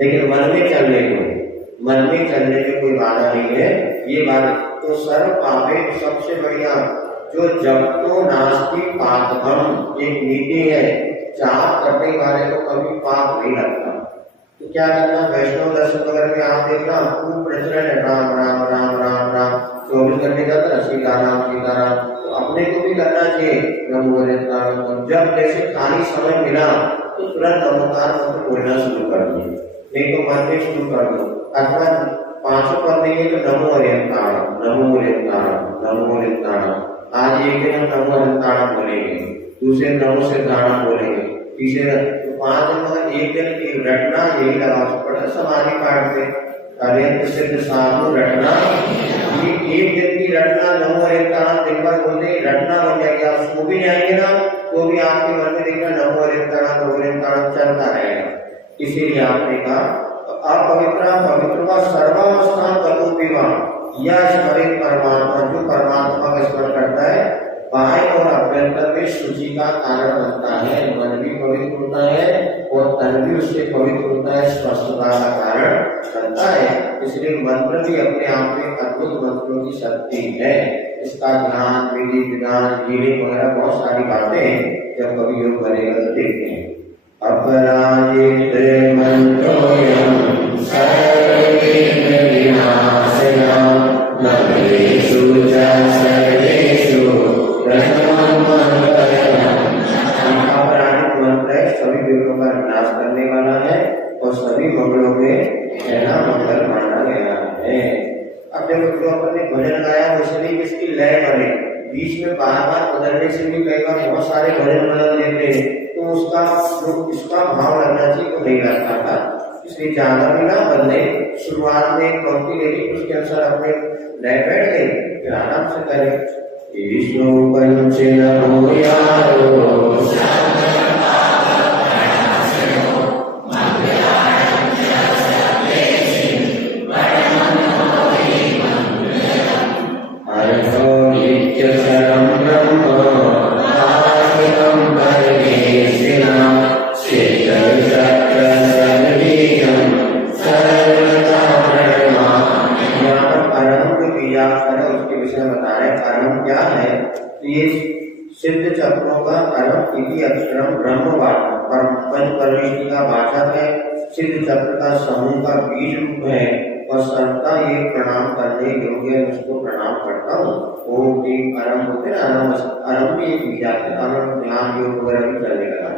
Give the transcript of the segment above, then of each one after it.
लेकिन मन में चलने की कोई बाधा नहीं है। ये बात तो सर्व पापे सबसे बढ़िया जो जब तो नास्ति पापम एक नीति है, चाह करने वाले को कभी पाप नहीं लगता। तो क्या करना, वैष्णव दर्शन वगैरह में आप देखना खूब प्रचलन है राम राम राम राम राम 24 घंटे जाता है सीताराम सीताराम। तो अपने को भी करना चाहिए नमो हरिद्वार। जब जैसे खाली समय मिला तो तुरंत नमोकार मंत्र बोलना शुरू कर दिए, नहीं तो मन में शुरू कर दो। अथवा 500 पद नहीं है तो नमो हरिद्वार नमो हरिद्वार नमो हरिद्वार। आज एक दिन हम नमो हरिद्वार बोलेंगे, दूसरे नमो सिद्धारा बोलेंगे, तीसरे 5 दिन मगर एक दिन की रटना यही लगा पड़ा समाधि पाठ में अरे सिद्ध साधु रटना। ये एक दिन की रटना नमो हरिद्वार दिन भर बोलते रटना बन जाएगी। आप सो भी जाएंगे ना तो भी आपके मन में देखना नमो हरिद्वार चलता रहेगा। इसीलिए आपने कहा अपवित्र पवित्र व सर्वावस्थान कलुपिवा यह स्मरित परमात्मा जो परमात्मा का स्मरण करता है बाह्य और अभ्यंतर में शुचि का कारण बनता है। मन भी पवित्र होता है और तन भी उससे पवित्र होता है, स्वस्थता का कारण बनता है। इसलिए मंत्र भी अपने आप में अद्भुत मंत्रों की शक्ति है। इसका ध्यान विधि विधान हीलिंग वगैरह बहुत सारी बातें जब कभी योग बनेगा तो देखते हैं। अपराजित मंत्रोयं सर्वविघ्न विनाशनं नभेषु च सर्वेषु प्रथमं मंत्रम्। अपराजित मंत्र है, सभी विघ्नों का विनाश करने वाला है और सभी मंगलों में पहला मंगल माना गया है। अब देखो जो अपने भजन गाया उसमें किसकी लय बने, बीच में बार बार बदलने से भी कई बार बहुत सारे भजन बदल देते हैं तो उसका जो इसका भाव लगना चाहिए वो नहीं लगता था। इसलिए ज्यादा भी ना बदले, शुरुआत में एक पंक्ति लेके उसके अनुसार अपने लय बैठ गए, फिर आराम से करें। विष्णु पंच नमो यारो सिद्ध चक्रों का अर्थ इति अक्षरम ब्रह्मवाचक पंचपरमेष्टि का वाचक है, सिद्ध चक्र का समूह का बीज रूप है और सर्वथा ये प्रणाम करने योग्य है, उसको प्रणाम करता हूँ। ओम टीम परम होते हैं, अरम भी एक बीजा है, अरम ध्यान योग वगैरह भी करने लगा।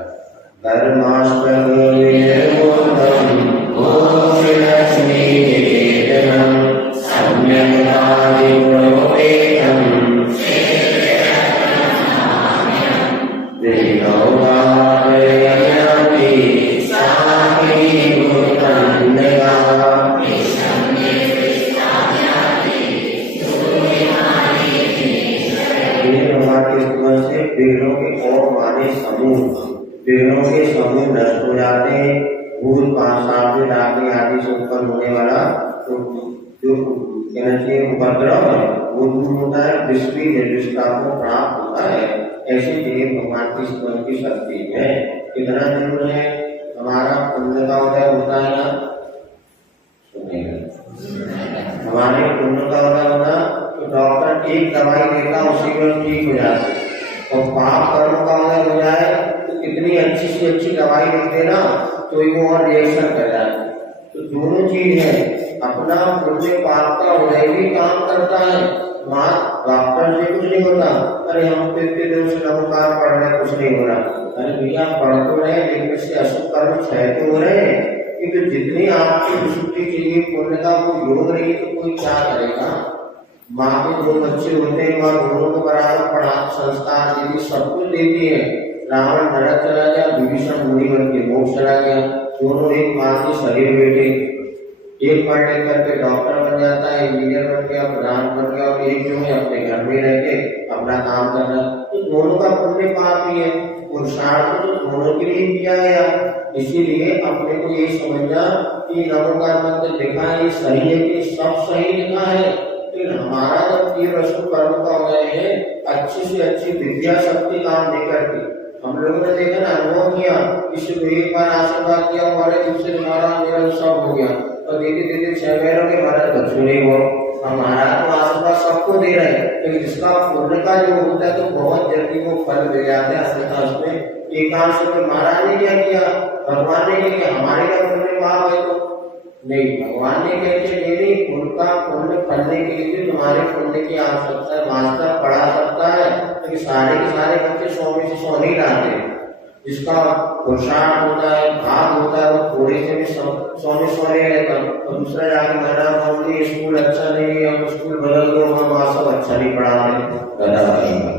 विघ्नों के समूह नष्ट हो जाते हैं। भूल पाप आदि से उत्पन्न होने वाला तो जो कहना चाहिए उपद्रव है वो दूर होता है, विश्वी निर्दिष्टता को प्राप्त होता है। ऐसे देव भगवान की स्मरण की शक्ति है। कितना जरूर है, हमारा पुण्य का उदय होता है ना, हमारे पुण्य का उदय होना तो डॉक्टर एक दवाई देता उसी में ठीक हो जाते, और पाप कर्म का उदय हो जाए तो इतनी अच्छी से अच्छी दवाई देते ना तो वो और रिएक्शन कर जाए। तो दोनों चीज है, अपना पुण्य पाप का उदय भी काम करता है। वहाँ डॉक्टर से कुछ नहीं होता, अरे हम तो इतने दिनों से नमस्कार पढ़ रहे कुछ नहीं हो रहा। अरे भैया पढ़ तो रहे लेकिन इससे अशुभ कर्म क्षय तो हो रहे हैं, क्योंकि जितनी आपकी विशुद्धि चाहिए पुण्य का वो योग नहीं तो कोई क्या करेगा। माँ के 2 बच्चे होते हैं, वह दोनों को बराबर पढ़ा संस्कार देती सब कुछ देती है। रावण नरक चला गया, विभीषण मुनि बन के मोक्ष चला गया, दोनों एक माँ के शरीर बेटे। एक पढ़ लिख करके डॉक्टर बन जाता है, इंजीनियर बन गया, प्रधान बन गया, और एक जो है अपने घर में रह के अपना काम करना। तो दोनों का पुण्य पाप ही है, पुरुषार्थ तो दोनों के लिए किया गया। इसीलिए अपने को ये समझना कि नमोकार मंत्र लिखा है सही है कि सब सही लिखा है। फिर हमारा जब ये रसू कर्म का उदय है, अच्छी से अच्छी विद्या शक्ति काम नहीं करती, हम लोगों ने देखा ना, अनुभव किया, किसी को एक बार आशीर्वाद किया हमारे दूसरे महाराज मेरा सब हो गया, और देते देते 6 महीनों के महाराज बच्चों नहीं हुआ। हमारा तो आशीर्वाद सबको दे रहे हैं, लेकिन जिसका पुण्य का जो होता है तो बहुत जल्दी वो फल दे जाते हैं। असलता उसमें एकांश में महाराज ने क्या किया, भगवान ने क्या किया, हमारे का पुण्य पाप है तो नहीं, भगवान ने क्या किया, नहीं उनका पुण्य फलने के लिए तुम्हारे पुण्य की आवश्यकता है। मास्टर पढ़ा सकता है लेकिन सारे के सारे बच्चे 100 में से 100 नहीं लाते। जिसका पुरुषार्थ होता है, भाग होता है, वो थोड़े से भी 100 में 100 नहीं लेता, और दूसरा जाके मना बोलती स्कूल अच्छा नहीं है, हम स्कूल बदल दो, हम वहां सब अच्छा नहीं पढ़ाते, गधा बनेगा।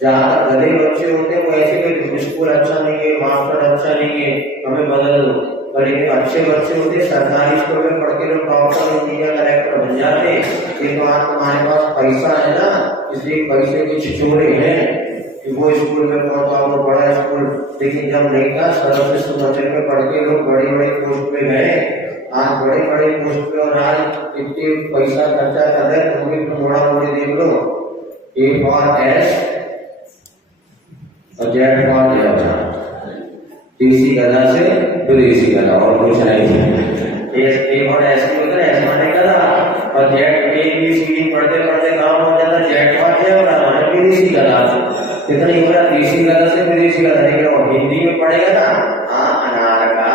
जहाँ गधे बच्चे होते हैं वो ऐसे कहते स्कूल अच्छा नहीं है, मास्टर अच्छा नहीं है, हमें बदल दो। पर एक अच्छे बच्चे होते सरकारी स्कूल में पढ़ के लोग डॉक्टर, इंजीनियर, कलेक्टर बन जाते। एक बार तुम्हारे पास पैसा है ना, इसलिए पैसे के छिछोरे हैं कि वो स्कूल में पहुंचा, वो बड़ा स्कूल, लेकिन जब नहीं था सरल से सुनचर में पढ़ के लोग बड़े बड़े पोस्ट पे गए। आज बड़े बड़े पोस्ट पे और आज इतने पैसा खर्चा कर रहे, तुम भी मोड़ा मोड़ी देख लो, ए फॉर एस और जेड फॉर जेड, देसी गधा से विदेशी गधा, और कुछ नहीं। ए फॉर एस की होता है, एस माने गधा, और जेड ABCD पढ़ते पढ़ते काम हो जाता, जेड फॉर जेड माने विदेशी गधा। कितना ही हो रहा, देसी गधा से विदेशी गधा, लेकिन और हिंदी में पढ़ेगा ना, अनार का,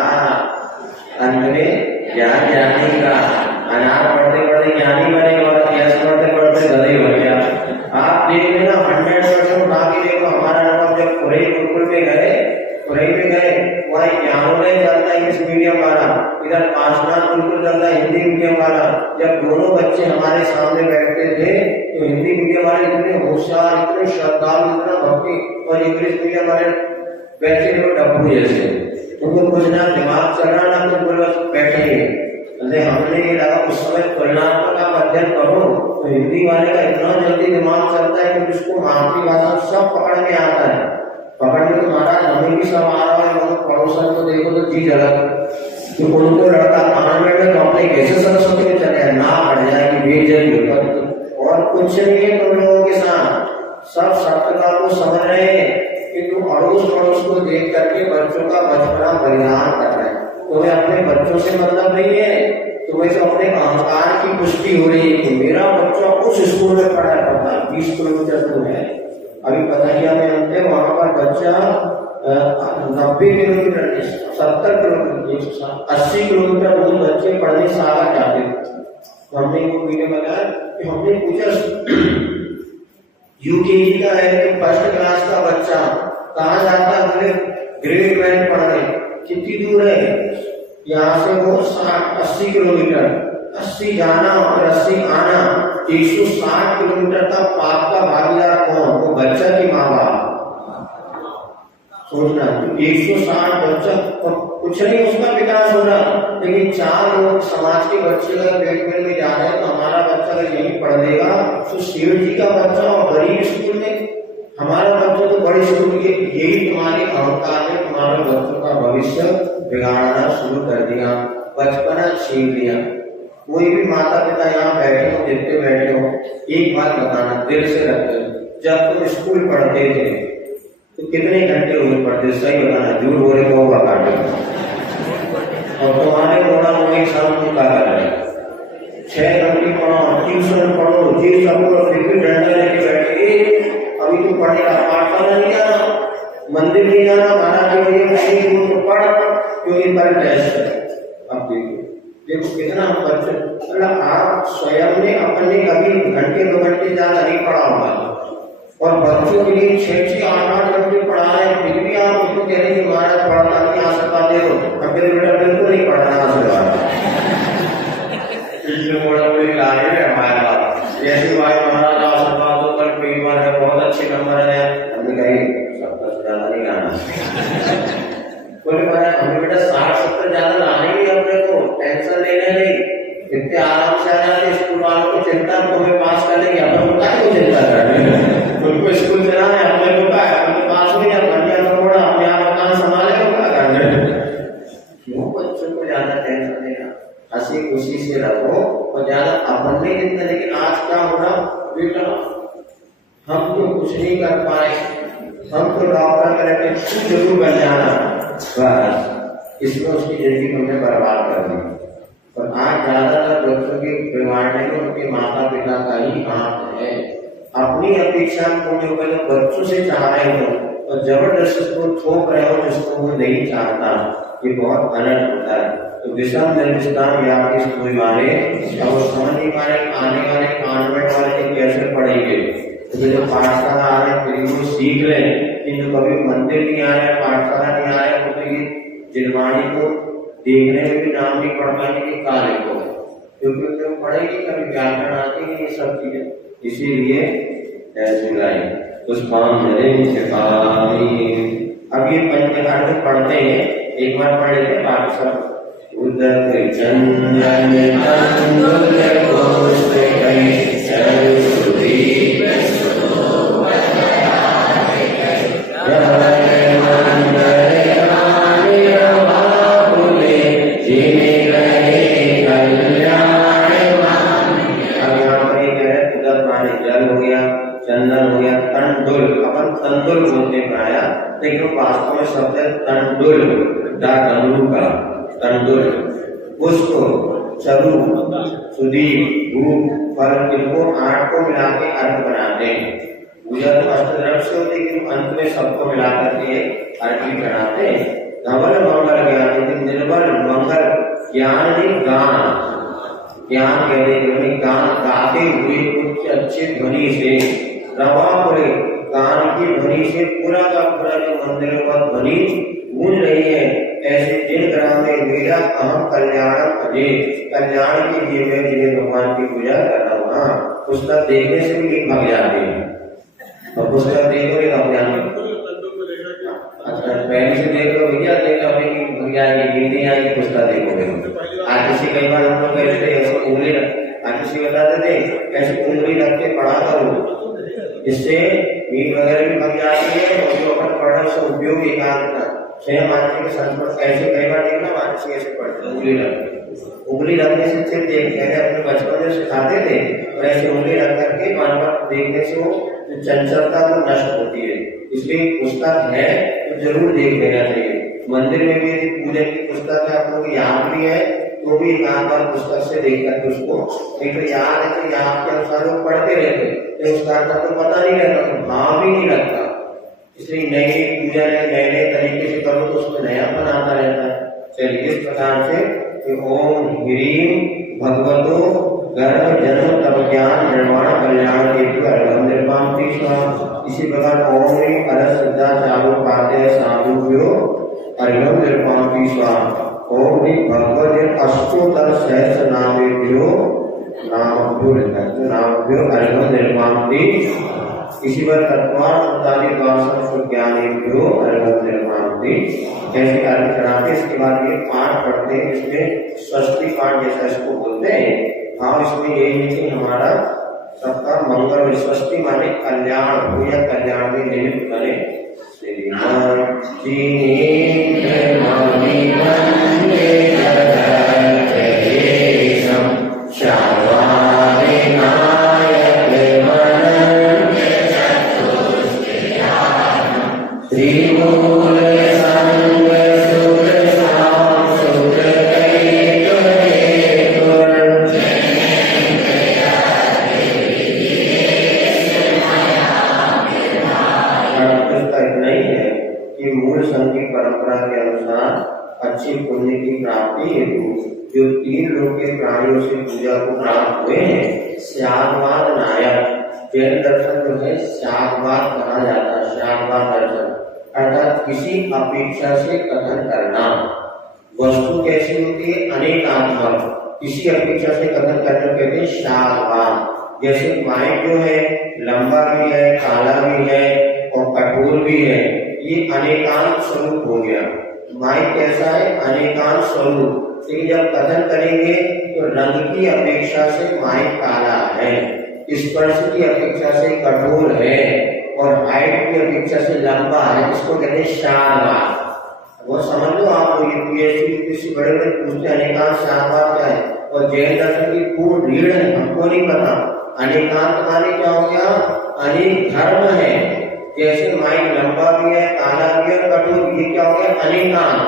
अंत में ज्ञान ज्ञानी का, अनार पढ़ते पढ़ते ज्ञानी बनेगा, और यस पढ़ते पढ़ते गधे बन गया। आप देख लेना 100% उठा के देखो, हमारा अनुभव जब खुरई गुरुकुल में गए, वहाँ ज्ञानोदय चलता इंग्लिश मीडियम वाला, इधर पांचनाथ गुरुकुल चलता हिंदी मीडियम वाला। जब दोनों बच्चे हमारे सामने बैठते थे तो हिंदी मीडियम वाले इतने होशियार, इतने श्रद्धालु, इतना भक्ति, और इंग्लिश मीडियम वाले बैठे थे डब्बू जैसे, उनको कुछ ना दिमाग चल रहा ना, तो बस बैठेंगे। हमने ये लगा उस समय तुलनात्मक का अध्ययन करो तो हिंदी वाले का इतना जल्दी दिमाग चलता है कि उसको मातृभाषा सब पकड़ में आता है। पकड़ में तो महाराज हमें भी सब आ रहा है, मतलब पड़ोसन को देखो तो जी जगह, तो उनको लड़का कॉन्वेंट में तो अपने कैसे सरस्वती में चले ना बढ़ जाएगी, बेजती होगा, और कुछ नहीं है तुम लोगों के साथ, सब सत्यता को समझ रहे हैं कि तुम अड़ोस पड़ोस को देख करके बच्चों का बचपना बलिदान कर रहे हैं। तुम्हें अपने बच्चों से मतलब नहीं है, तुम्हें से अपने अहंकार की पुष्टि हो रही है कि मेरा बच्चा उस स्कूल में पढ़ा है, 20 किलोमीटर दूर है। अभी पता में अंत है, वहां पर बच्चा 90 किलोमीटर, 70 किलोमीटर, 80 किलोमीटर दूर बच्चे पढ़ने सागर जाते थे। तो हमने वीडियो बनाया कि हमने पूछा UKG का है कि फर्स्ट क्लास का बच्चा कहाँ जाता है, बोले ग्रेड 12 पढ़ने, कितनी दूर है यहाँ से, वो 60-80 किलोमीटर, 80 जाना और 80 आना, 160 किलोमीटर का पाप का भागीदार कौन, वो बच्चा की माँ बाप। सोचना 160 बच्चा तो कुछ नहीं उसका विकास हो रहा, लेकिन 4 लोग समाज के बच्चे अगर ग्रेड में जा रहे हैं तो हमारा बच्चा अगर यही पढ़ लेगा तो सेठ जी का बच्चा और गरीब स्कूल में, हमारा बच्चा तो बड़े स्कूल के, यही तुम्हारे अहंकार ने तुम्हारे बच्चों का भविष्य बिगाड़ना शुरू कर दिया, बचपना छीन लिया। कोई भी माता पिता यहाँ बैठे हो, जितने बैठे हो, एक बात बताना दिल से रखते, जब तुम स्कूल पढ़ते थे तो कितने घंटे रोज पढ़ते, सही बताना, झूठ बोले को काटे, और तुम्हारे मोड़ा मोड़ी शाम को क्या कर रहे, 6 घंटे पढ़ो, ट्यूशन पढ़ो, जी सब फिर भी डंडा लेके बैठे, अभी तो पढ़ेगा, पाठशाला नहीं जाना, मंदिर नहीं जाना, महाराज जी नहीं तो पढ़, क्योंकि पर टेस्ट है। अब देखो कितना बच्चे, मतलब आप स्वयं ने अपने कभी घंटे 2 घंटे ज्यादा नहीं पढ़ा होगा, और बच्चों के लिए 6-8 घंटे पढ़ा रहे, फिर भी आप उसको कह रहे हैं महाराज पढ़ता नहीं, आशीर्वाद दे दो, अब मेरे बेटा बिल्कुल नहीं पढ़ना, आशीर्वाद हमारे पास ऐसी बात, महाराज आशीर्वाद दो, कल पेपर है, बहुत अच्छे नंबर है, हमने कही सबका ज्यादा नहीं लाना, बोले महाराज हमें बेटा 60-70 ज्यादा लाने ही, अपने को टेंशन लेने नहीं, इतने आराम से आ जाते, स्कूल वालों को चिंता, तुम्हें पास कर लेंगे, अपने को क्या चिंता करनी, उनको स्कूल चलाना है, अपने को क्या है, अपने पास में या बढ़िया थोड़ा अपने आप मकान संभाले हो, क्या करना, क्यों बच्चों को ज्यादा टेंशन लेना, हंसी खुशी से रहो और ज्यादा अपन नहीं देते। लेकिन आज क्या हो रहा बेटा, हम तो कुछ नहीं कर पाए, हम तो डॉक्टर कहते हैं तू जरूर बन जाना, बस इसमें उसकी जिंदगी हमने बर्बाद कर दी। और आज ज्यादातर बच्चों के बिगाड़ने में उनके माता पिता का ही हाथ है। अपनी अपेक्षा को जो पहले बच्चों से चाह रहे हो और जबरदस्ती उसको थोप रहे हो जिसको वो नहीं चाहता, ये बहुत अनर्थ होता है। तो विषम निर्दिष्टान या इस कोई वाले या वो समझ नहीं पा रहे आने वाले कॉन्वेंट वाले कैसे पढ़ेंगे। तो जो पाठशाला आ रहे फिर वो सीख लें, किन्तु कभी मंदिर नहीं आ रहे, पाठशाला नहीं आ रहे, तो ये जिलवाणी को देखने में भी नाम नहीं पड़ पाएंगे कि काले को, क्योंकि उनको पढ़ेगी कभी व्याकरण आती है ये सब चीजें। इसीलिए अब ये पंचकांड पढ़ते हैं, एक बार पढ़ लेते हैं, बाकी सब उदक चंदन तंदुल पुष्प तंदुल बोलते प्राया, लेकिन वास्तव में शब्द है तंडुल, डमरू का तंडुल। पुष्प, चरु, सुदीप, धूप, फल, इनको 8 को मिला के अर्घ बनाते हैं। पूजा तो अष्टद्रव्य से होती है, लेकिन अंत में सबको मिला करके अर्घ भी बनाते हैं। धवल मंगल ज्ञान, निर्बल मंगल ज्ञान नहीं गान, ज्ञान कहते हैं गान गाते हुए कुछ अच्छे ध्वनि से, रवा पूरे गान की ध्वनि से पूरा का पूरा जो मंदिरों का ध्वनि गूंज रही है। ऐसे जिन ग्राम में मेरा अहम कल्याण अजय, कल्याण के लिए मैं जिन्हें भगवान की पूजा कर रहा हूँ, हाँ पुस्तक देखने से भी भाग जाते हैं। और पुस्तक देखोगे तो भाग जाएंगे। अच्छा पहले से देख लो भैया, देख लो भैया ये नहीं आएगी, पुस्तक देखोगे। आज किसी कई बार हम लोग कहते थे उंगली रख, आज किसी बताते थे ऐसे उंगली रख के पढ़ा करो, इससे नींद वगैरह भी भाग जाती है और जो अपन पढ़ा उसका उपयोग एकाग्रता स्वयं मानसिक संपर्क। ऐसे कई बार देखना मानसिक ऐसे पढ़ते उंगली रखने से सिर्फ देख अपने बचपन में सिखाते थे, और ऐसे उंगली रख करके बार बार देखने से वो चंचलता वो नष्ट होती है। इसलिए पुस्तक है तो जरूर देख लेना चाहिए। मंदिर में भी पूजन की पुस्तक है, आप लोग याद भी है तो भी एक आध बार पुस्तक से देख करके उसको एक याद है तो याद के अनुसार वो पढ़ते रहते, तो उसका अर्थ तो पता नहीं रहता, तो भाव भी नहीं लगता। इसलिए नई पूजा नए नए तरीके से करो तो उसमें नयापन आता रहता है। चलिए इस प्रकार से ओम ह्रीम भगवतो गर्भ जन्म तप ज्ञान निर्माण कल्याण हेतु अर्घम निर्माण तीसरा। इसी प्रकार ओम ह्रीम अरस सिद्धा चालू पाते साधुभ्यो अर्घम निर्माण तीसरा। ओम ह्रीम भगवत अष्टोत्तर सहस्र नामेभ्यो नामभ्यो अर्घम निर्माण तीसरा। इसी पर ज्ञानेभ्यो अर्घम निर्माणति ऐसे अर्घ चढ़ाते। इसके बाद ये पाठ पढ़ते हैं, इसमें स्वस्ति पाठ जैसा इसको बोलते हैं। हाँ इसमें यही है कि हमारा सबका मंगल, स्वस्ति माने कल्याण हो या कल्याण में निमित्त करे। अच्छी पुण्य की प्राप्ति हेतु जो 3 लोक के प्राणियों से पूजा को प्राप्त हुए हैं, श्यामवाद नायक जैन दर्शन जो है श्यामवाद कहा जाता है। श्यामवाद दर्शन अर्थात किसी अपेक्षा से कथन करना। वस्तु कैसी होती है? अनेकात्मक, किसी अपेक्षा से कथन करना कहते हैं श्यामवाद। जैसे माइक जो है लंबा भी है, काला भी है और कठोर भी है, ये अनेकांत स्वरूप हो गया। माइक कैसा है? अनेकांत स्वरूप। लेकिन जब कथन करेंगे तो रंग की अपेक्षा से माइक काला है, स्पर्श की अपेक्षा से कठोर है और हाइट की अपेक्षा से लंबा है। इसको कहते हैं श्यामवाद। वो समझ लो आप, ये किसी बड़े बड़े पूछते अनेकांत श्यामवाद क्या है, और जैन दर्शन की पूर्ण रीढ़ हमको नहीं पता। अनेकांत माने क्या हो गया? अनेक धर्म है, जैसे माइक लंबा भी है, काला भी है, कठोर, ये क्या हो गया? अनेकांत।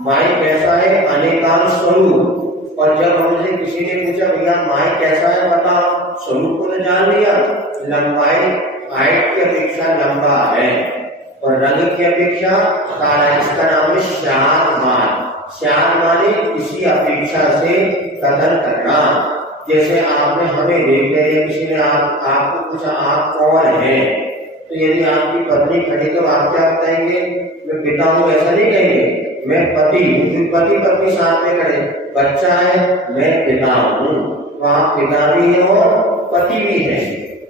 माइक कैसा है? अनेकांत स्वरूप। और जब हमसे किसी ने पूछा भैया माइक कैसा है बताओ, स्वरूप को तो जान लिया, लंबाई हाइट की अपेक्षा लंबा है और रंग की अपेक्षा काला। इसका नाम है श्यामवान। श्याम माने किसी अपेक्षा से कदर करना। जैसे आपने हमें देख लिया, किसी ने आपको पूछा आप कौन है, तो यदि आपकी पत्नी खड़ी तो आप क्या बताएंगे? मैं पिता हूँ, ऐसा नहीं कहेंगे। मैं पति हूँ, पति पत्नी साथ में खड़े। बच्चा है, मैं पिता हूँ, तो आप पिता भी है और पति भी है,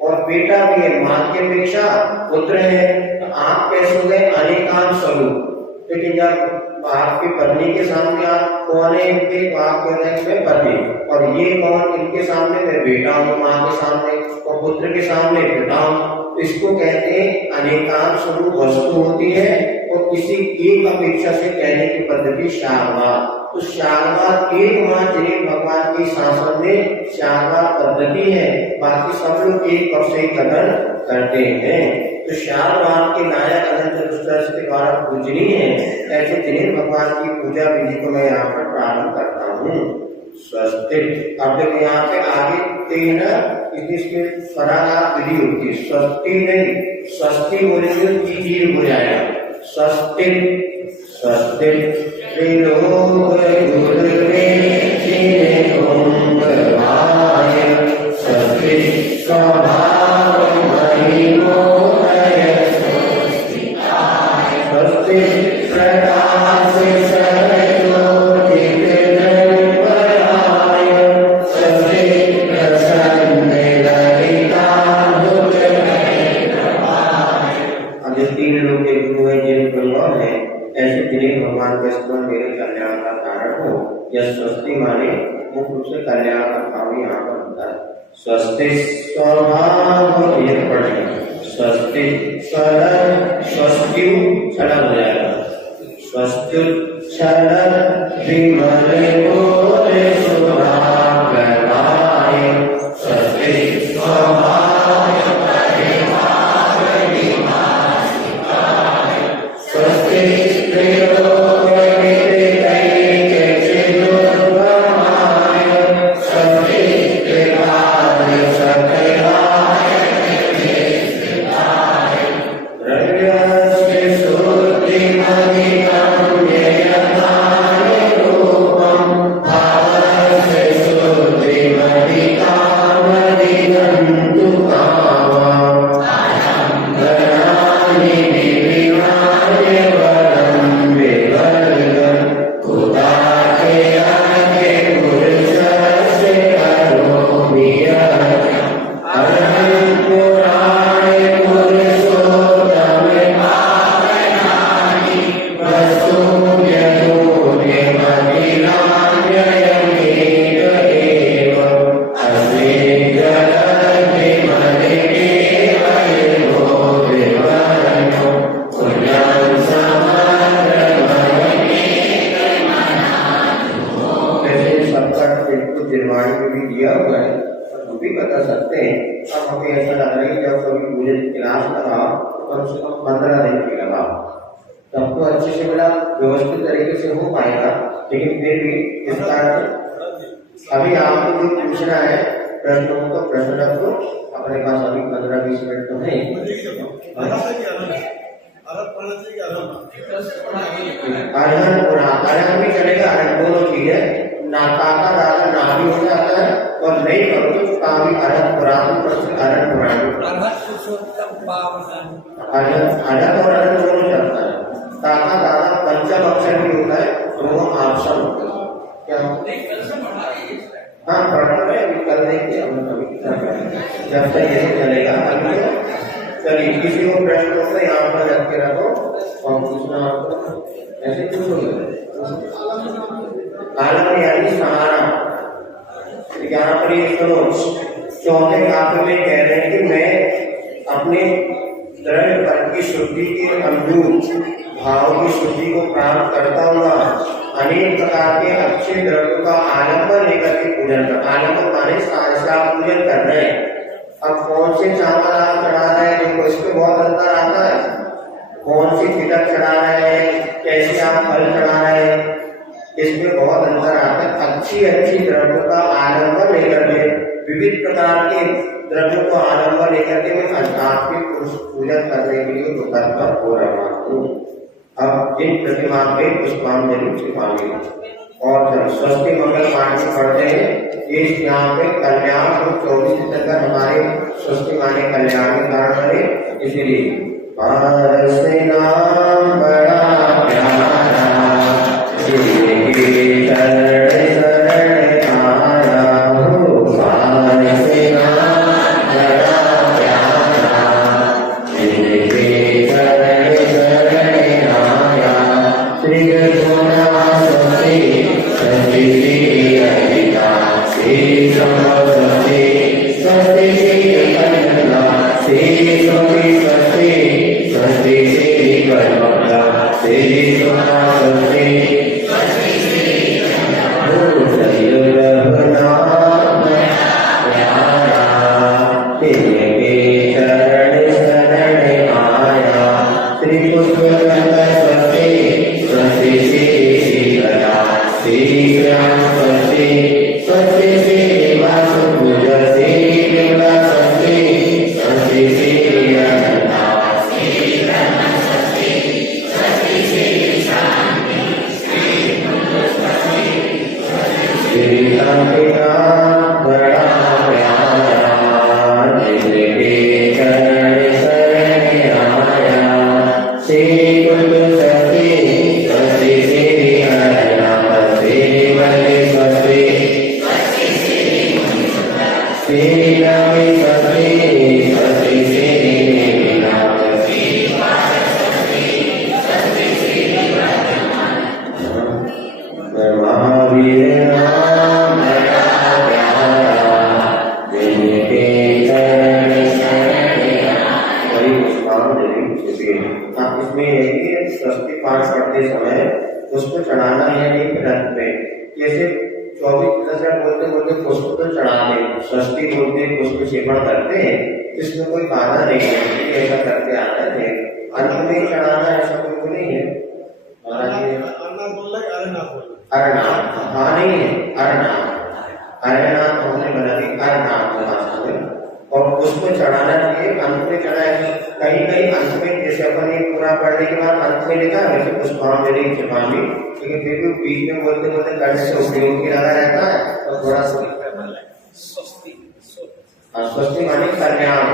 और बेटा भी है, मां की अपेक्षा पुत्र है। तो आप कैसे हो गए? अनेकांत स्वरूप। लेकिन जब आपकी पत्नी के सामने आप कौन है इनके, तो आप कह रहे हैं मैं पति, और ये कौन? इनके सामने मैं बेटा हूँ, माँ के सामने, और पुत्र के सामने पिता हूँ। तो इसको कहते हैं अनेकांत स्वरूप वस्तु होती है और किसी एक अपेक्षा से कहने की पद्धति शार्वाद। तो शार्वाद एकमात्र जिन्हें भगवान के शासन में शार्वाद पद्धति है, बाकी सब लोग एक पक्ष से कथन करते हैं। तो शार्वाद के नायक अनंत चतुर्दश के द्वारा पूजनीय है, ऐसे जिन्हें भगवान की पूजा विधि को मैं यहाँ पर प्रारंभ करता हूँ। स्वस्ति। अब देखो यहाँ पे आगे तीन इसके फरागात विधि होती है। स्वस्ति नहीं, स्वस्ति बोलेंगे दीर्घ हो जाएगा। स्वस्ति स्वस्ति त्रिलोक गुरुवे चिरंगवाय स्वस्ति स्वभाव महिमोदय स्वस्ति प्रकाश स्वस्ति माने मुख्य रूप से कल्याण का भाव यहाँ पर होता है। स्वस्ति स्वभाव ये पढ़ेगा। स्वस्ति सरल स्वस्ति छलन हो जाएगा। स्वस्ति छलन विमल बोले सुभागवाय स्वस्ति स्वभाव स्वस्ति सबको अच्छे से बड़ा व्यवस्थित तरीके से हो पाएगा। लेकिन फिर भी इसका अभी आपको जो पूछना है प्रश्नों को प्रश्न रखो अपने पास। अभी 15-20 मिनट तो है। अरहन भी चलेगा, अरहन दोनों चीजें ना काका राजा ना भी हो जाता है और नहीं करो तो काफी अरहन पुरातन प्रश्न अरहन पुरानी अरहन और अरहन दोनों चलता है। काका दादा पंचम अक्षर भी होता है, दोनों ऑप्शन होता है। क्या हाँ पढ़ना है, अभी कर देंगे हम कभी जब तक ये चलेगा। चलिए किसी को प्रश्न हो तो यहाँ पर रख के रखो और पूछना आपको ऐसे पूछोगे। आलम यानी सहारा। यहाँ पर ये सुनो, चौथे काव्य में कह रहे हैं कि मैं अपने दृढ़ पर की शुद्धि के अनुरूप भाव की शुद्धि को प्राप्त करता हूँ। अनेक प्रकार के अच्छे द्रव्यों का आलम्बन लेकर के पूजन कर। आलम्बन माने सारा पूजन कर रहे हैं। अब कौन से चावल आप चढ़ा रहे हैं, देखो इसमें बहुत अंतर आता है। कौन सी तिलक चढ़ा रहे हैं, कैसे आप फल चढ़ा रहे हैं, इसमें बहुत अंतर आता है। अच्छी अच्छी द्रव्यों का आलंबन लेकर के, विविध प्रकार के द्रव्यों को आलंबन लेकर के मैं आध्यात्मिक पूजन करने के लिए तत्पर हो रहा हूँ। अब जिन प्रतिमा पे पुष्पांजलि छिपाएंगे और जब स्वस्ति मंगल पाठ में पढ़ते हैं, ये यहाँ पे कल्याण और 24 तक हमारे स्वस्ति माने कल्याण में कारण बने, इसलिए पारस नाम बड़ा प्यारा, जिनके शरण शरण आया हो। पारस नाम बड़ा प्यारा, जिनके शरण शरण आया। श्री गुरुनाथी सती अहिता श्री समवती सती कन्या श्री सोमी सती सती श्री कन्या श्री सोमावती सती श्री कन्या सती रघुनाथ प्यारा, तिनके शरण शरण आया। श्री पुष्पगंधा सती सती श्री कन्या श्री रामपति सती श्री वासुदेव श्री विमला सती सती श्री अनंता श्री ब्रह्म सती सती श्री शांति श्री पुष्पति श्री अंबिका बड़ा प्यारा, जिनके शरण शरण आया। श्री गुरु सती सती श्री हरिनाम श्री बलिपति श्री नवी सती सती श्री नीलावती महावीर नाम बड़ा प्यारा, जिनके शरण शरण आया। इसमें है कि स्वस्ति पाठ पढ़ते समय उसको चढ़ाना है एक रथ पे, जैसे 24 बोलते बोलते पुष्प तो चढ़ा दे, स्वस्ति बोलते पुष्प सेवन करते हैं, इसमें कोई बाधा नहीं है, ऐसा करते आता है। अंत में चढ़ाना ऐसा बिल्कुल नहीं है। अरनाथ हाँ नहीं है, अरनाथ अरनाथ हमने बना दी, अरनाथ और पुष्प चढ़ाना चाहिए अंत में चढ़ाए। कहीं कहीं अंत में, जैसे अपन ये पूरा पढ़ने के बाद अंत में लिखा है वैसे पुष्पांजलि छिपानी, लेकिन फिर भी बीच में बोलते बोलते करने से उपयोगी लगा रहता है तो थोड़ा सा स्वस्ति माने कल्याण,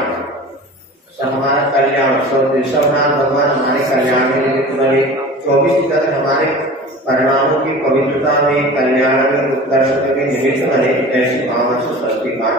हमारा कल्याण ऋषभनाथ भगवान हमारे कल्याण में, लेकिन पूरे 24 तक हमारे परिणामों की पवित्रता में, कल्याण में, उत्कर्ष में निमित्त बने, ऐसी भावना से स्वस्ति पाठ